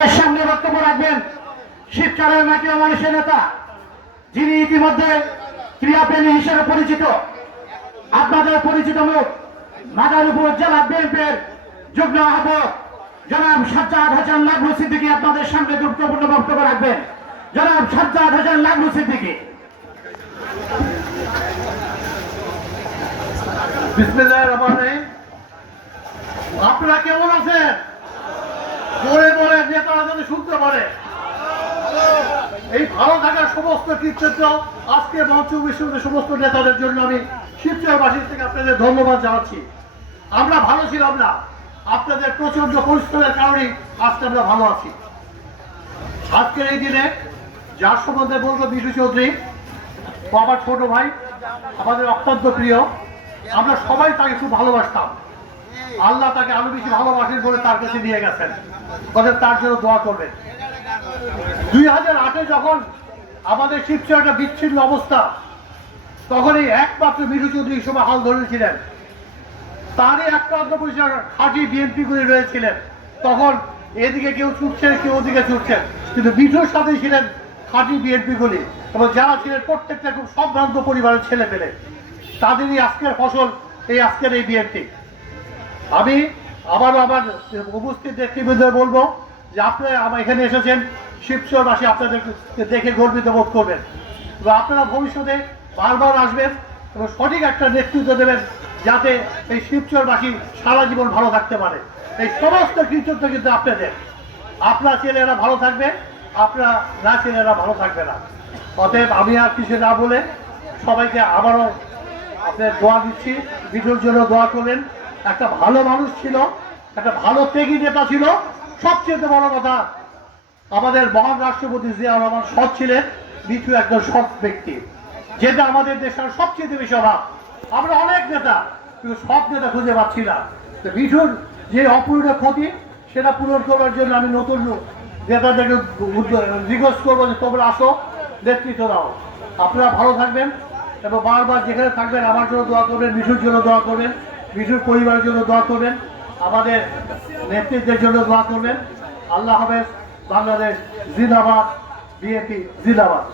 সামনে বক্তব্য রাখবেন শিবচরের মাটি ও মানুষের নেতা, যিনি ইতিমধ্যে ক্রিয়াপ্রেমী হিসেবে পরিচিত। আপনাদের পরিচিত মুখ, মাদারীপুর জেলা বিএনপির যুগ্ম আহ্বায়ক জনাব সাজ্জাদ হাসান লাভলু সিদ্দিকী আপনাদের সামনে গুরুত্বপূর্ণ বক্তব্য রাখবেন। জনাব সাজ্জাদ হাসান লাভলু সিদ্দিকী। আপনারা কেমন আছেন? নেতারা যেন শুনতে পারে। এই ভালো থাকার সমস্ত কৃতিত্ব আজকে মঞ্চ বিশ্ববিদ্যালয়ের সমস্ত নেতাদের জন্য আমি শিবচরবাসীর থেকে আপনাদের ধন্যবাদ জানাচ্ছি। আমরা ভালো ছিলাম না, আপনাদের প্রচণ্ড পরিশ্রমের কারণেই আজকে আমরা ভালো আছি। আজকের এই দিনে যার সম্বন্ধে বলব বিশু চৌধুরী আমার ছোট ভাই, আমাদের অত্যন্ত প্রিয়, আমরা সবাই তাকে খুব ভালোবাসতাম। আল্লাহ তাকে আরও বেশি ভালোবাসেন বলে তার কাছে নিয়ে গেছেন। ওদের তার জন্য দোয়া করবেন। দুই হাজার আটে যখন আমাদের শিবচর একটা বিচ্ছিন্ন অবস্থা তখন এই একমাত্র মিরু চৌধুরী সময় হাল ধরেছিলেন। তারই একমাত্র পরিচয় খাঁটি বিএনপি করে রয়েছিলেন। তখন এদিকে কেউ ছুটছেন, কেউ ওদিকে ছুটছেন। কিন্তু মিঠুর সাথে ছিলেন খাঁটি বিএনপি গুলি। এবং যারা ছিলেন প্রত্যেকটা খুব সম্ভ্রান্ত পরিবারের ছেলে পেলে তাদেরই আজকের ফসল এই আজকের এই বিএনপি। আমি আবারও আমার উপস্থিত ব্যক্তিবৃন্দে বলব যে আপনারা আমার এখানে এসেছেন, শিবচরবাসী আপনাদেরকে দেখে গর্বিত বোধ করবেন। এবং আপনারা ভবিষ্যতে বারবার আসবেন এবং সঠিক একটা নেতৃত্ব দেবেন যাতে এই শিবচরবাসী সারা জীবন ভালো থাকতে পারে। এই সমস্ত কৃতিত্ব কিন্তু আপনাদের। আপনার ছেলেরা ভালো থাকবে, আপনার না ছেলেরা ভালো থাকবে না। অতএব আমি আর কিছু না বলে সবাইকে আবারও আপনার দোয়া দিচ্ছি। বিঠুর জন্য দোয়া করবেন। একটা ভালো মানুষ ছিল, একটা ভালো ত্যাগী নেতা ছিল। সবচেয়ে বড় কথা, আমাদের মহান রাষ্ট্রপতি জিয়া রহমান সৎ ছিলেন, মিঠু একজন সৎ ব্যক্তি। যেটা আমাদের দেশের সবচেয়ে বেশি অভাব। আমরা অনেক নেতা, কিন্তু সৎ নেতা খুঁজে পাচ্ছি না। তো মিঠুর যে অপূর্ণ ক্ষতি, সেটা পূরণ করার জন্য আমি নতুন নেতাদেরকে রিকোয়েস্ট করব যে তোমরা আসো, নেতৃত্ব দাও। আপনারা ভালো থাকবেন এবং বারবার যেখানে থাকবেন, আমার জন্য দোয়া করবেন, মিঠুর জন্য দোয়া করবেন। মিঠুর পরিবারের জন্য দোয়া করবেন, আমাদের নেতৃত্বের জন্য দোয়া করবেন। আল্লাহ হাফেজ, বাংলাদেশ জিন্দাবাদ বিএপি জিন্দাবাদ।